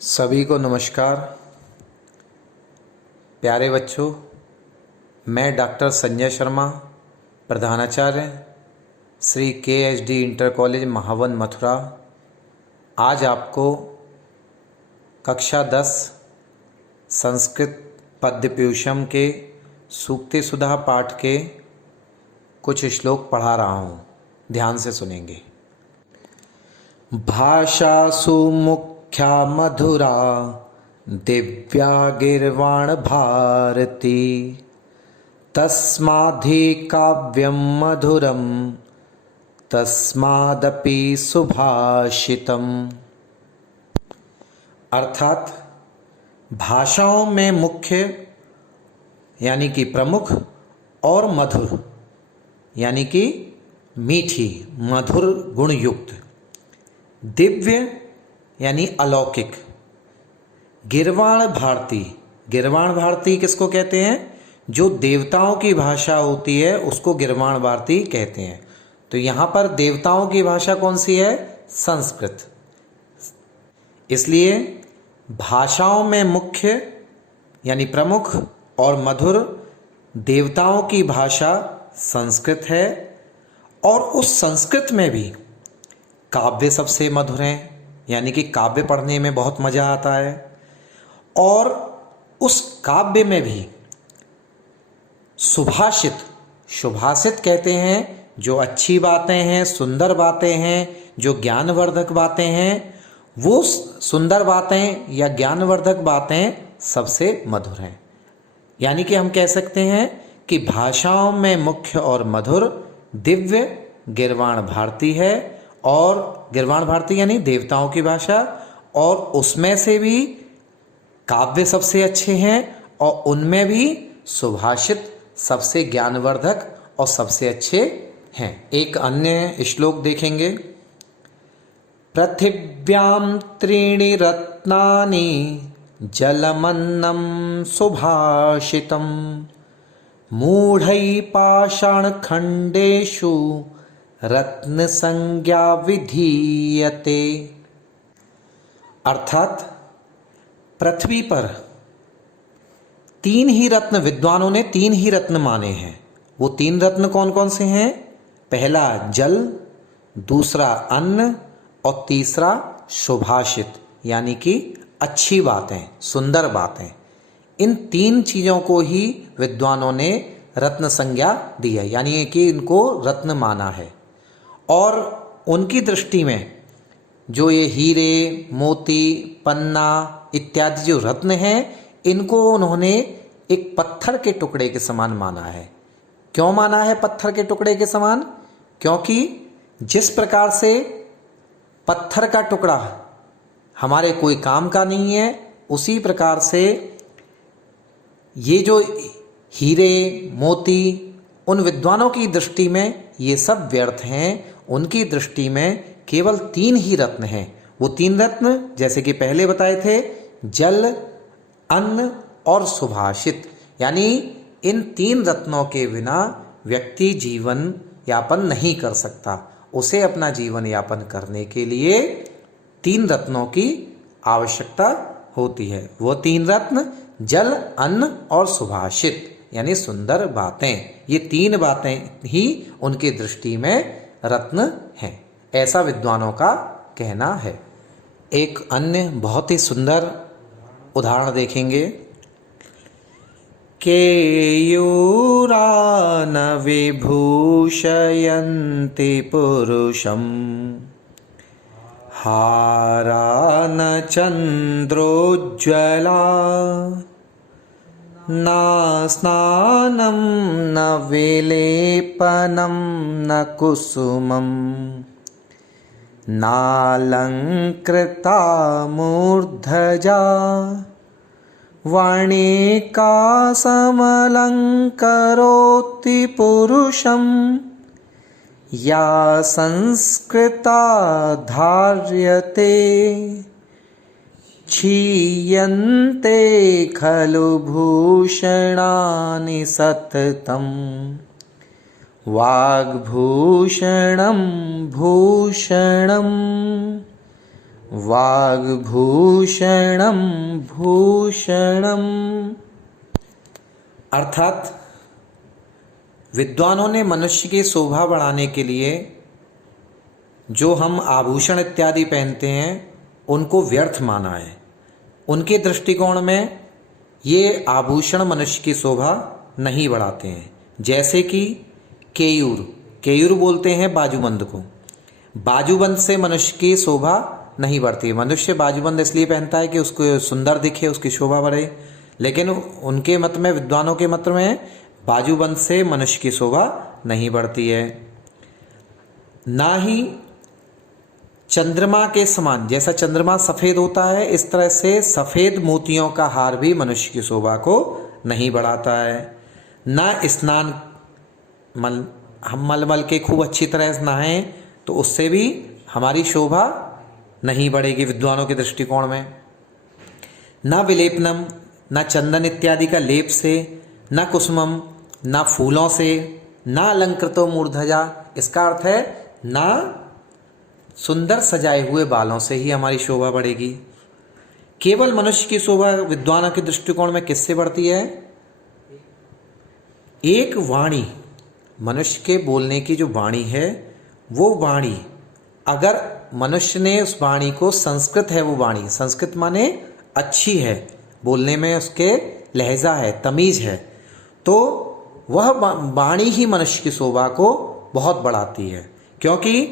सभी को नमस्कार। प्यारे बच्चों, मैं डॉक्टर संजय शर्मा, प्रधानाचार्य Shri KSD inter college Mahavan Mathura, आज आपको कक्षा 10 संस्कृत पद्य पीयूषम के सूक्ति सुधा पाठ के कुछ श्लोक पढ़ा रहा हूँ। ध्यान से सुनेंगे। भाषासु मुख्या मधुरा दिव्या गिर्वाण भारती, तस्माद्धि काव्यम मधुरम तस्मादपि सुभाषितम। अर्थात भाषाओं में मुख्य यानी कि प्रमुख और मधुर यानी कि मीठी मधुर गुण युक्त, दिव्य यानी अलौकिक, गिरवाण भारती। गिरवाण भारती किसको कहते हैं? जो देवताओं की भाषा होती है उसको गिरवाण भारती कहते हैं। तो यहाँ पर देवताओं की भाषा कौन सी है? संस्कृत। इसलिए भाषाओं में मुख्य यानी प्रमुख और मधुर देवताओं की भाषा संस्कृत है, और उस संस्कृत में भी काव्य सबसे मधुर हैं, यानी कि काव्य पढ़ने में बहुत मज़ा आता है। और उस काव्य में भी सुभाषित, सुभाषित कहते हैं जो अच्छी बातें हैं, सुंदर बातें हैं, जो ज्ञानवर्धक बातें हैं, वो सुंदर बातें या ज्ञानवर्धक बातें सबसे मधुर हैं। यानी कि हम कह सकते हैं कि भाषाओं में मुख्य और मधुर दिव्य गिरवाण भारती है, और गिरवाण भारती यानी देवताओं की भाषा, और उसमें से भी काव्य सबसे अच्छे हैं, और उनमें भी सुभाषित सबसे ज्ञानवर्धक और सबसे अच्छे हैं। एक अन्य श्लोक देखेंगे। पृथिव्यां त्रीणि रत्नानि जलमन्नं सुभाषितं, मूढ़ै पाषाणखण्डेषु रत्न संज्ञा विधीयते। अर्थात पृथ्वी पर तीन ही रत्न, विद्वानों ने तीन ही रत्न माने हैं। वो तीन रत्न कौन कौन से हैं? पहला जल, दूसरा अन्न, और तीसरा सुभाषित यानी कि अच्छी बातें, सुंदर बातें। इन तीन चीज़ों को ही विद्वानों ने रत्न संज्ञा दी है, यानी कि इनको रत्न माना है। और उनकी दृष्टि में जो ये हीरे, मोती, पन्ना इत्यादि जो रत्न हैं, इनको उन्होंने एक पत्थर के टुकड़े के समान माना है। क्यों माना है पत्थर के टुकड़े के समान? क्योंकि जिस प्रकार से पत्थर का टुकड़ा हमारे कोई काम का नहीं है, उसी प्रकार से ये जो हीरे, मोती, उन विद्वानों की दृष्टि में ये सब व्यर्थ हैं। उनकी दृष्टि में केवल तीन ही रत्न हैं। वो तीन रत्न जैसे कि पहले बताए थे, जल, अन्न और सुभाषित। यानी इन तीन रत्नों के बिना व्यक्ति जीवन यापन नहीं कर सकता। उसे अपना जीवन यापन करने के लिए तीन रत्नों की आवश्यकता होती है। वो तीन रत्न जल, अन्न और सुभाषित यानी सुंदर बातें। ये तीन बातें ही उनकी दृष्टि में रत्न हैं, ऐसा विद्वानों का कहना है। एक अन्य बहुत ही सुंदर उदाहरण देखेंगे। केयूरान विभूषयन्ति पुरुषं, हारान चन्द्रोज्ज्वला, न स्नानं न विलेपनं न कुसुमं, नालङ्कृता मूर्धजा, वाणिका समलङ्करोति पुरुषं, या संस्कृता धार्यते, क्षीयन्ते खलु भूषणानि सततं, वाग्भूषणं भूषणं वाग्भूषणम भूषणम। अर्थात विद्वानों ने मनुष्य की शोभा बढ़ाने के लिए जो हम आभूषण इत्यादि पहनते हैं उनको व्यर्थ माना है। उनके दृष्टिकोण में ये आभूषण मनुष्य की शोभा नहीं बढ़ाते हैं। जैसे कि केयूर, केयूर बोलते हैं बाजूबंद को। बाजूबंद से मनुष्य की शोभा नहीं बढ़ती। मनुष्य बाजूबंद इसलिए पहनता है कि उसको सुंदर दिखे, उसकी शोभा बढ़े, लेकिन उनके मत में, विद्वानों के मत में, बाजूबंद से मनुष्य की शोभा नहीं बढ़ती है। ना ही चंद्रमा के समान, जैसा चंद्रमा सफ़ेद होता है इस तरह से सफ़ेद मोतियों का हार भी मनुष्य की शोभा को नहीं बढ़ाता है। ना स्नान, हम मलमल के खूब अच्छी तरह नहाएं तो उससे भी हमारी शोभा नहीं बढ़ेगी विद्वानों के दृष्टिकोण में। ना विलेपनम, ना चंदन इत्यादि का लेप से, ना कुसुमम, ना फूलों से, ना अलंकृतो मूर्धजा, इसका अर्थ है ना सुंदर सजाए हुए बालों से ही हमारी शोभा बढ़ेगी। केवल मनुष्य की शोभा विद्वानों के दृष्टिकोण में किससे बढ़ती है? एक वाणी, मनुष्य के बोलने की जो वाणी है, वो वाणी अगर मनुष्य ने उस वाणी को, संस्कृत है वो वाणी, संस्कृत माने अच्छी है, बोलने में उसके लहजा है, तमीज है, तो वह वाणी ही मनुष्य की शोभा को बहुत बढ़ाती है। क्योंकि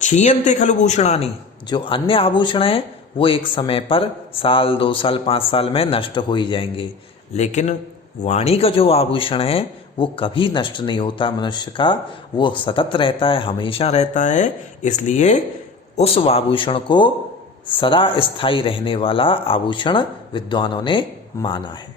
क्षीयन्ते खलु भूषणानि, जो अन्य आभूषण हैं वो एक समय पर, साल 2 साल 5 साल में नष्ट हो ही जाएंगे, लेकिन वाणी का जो आभूषण है वो कभी नष्ट नहीं होता मनुष्य का, वो सतत रहता है, हमेशा रहता है। इसलिए उस आभूषण को सदा स्थायी रहने वाला आभूषण विद्वानों ने माना है।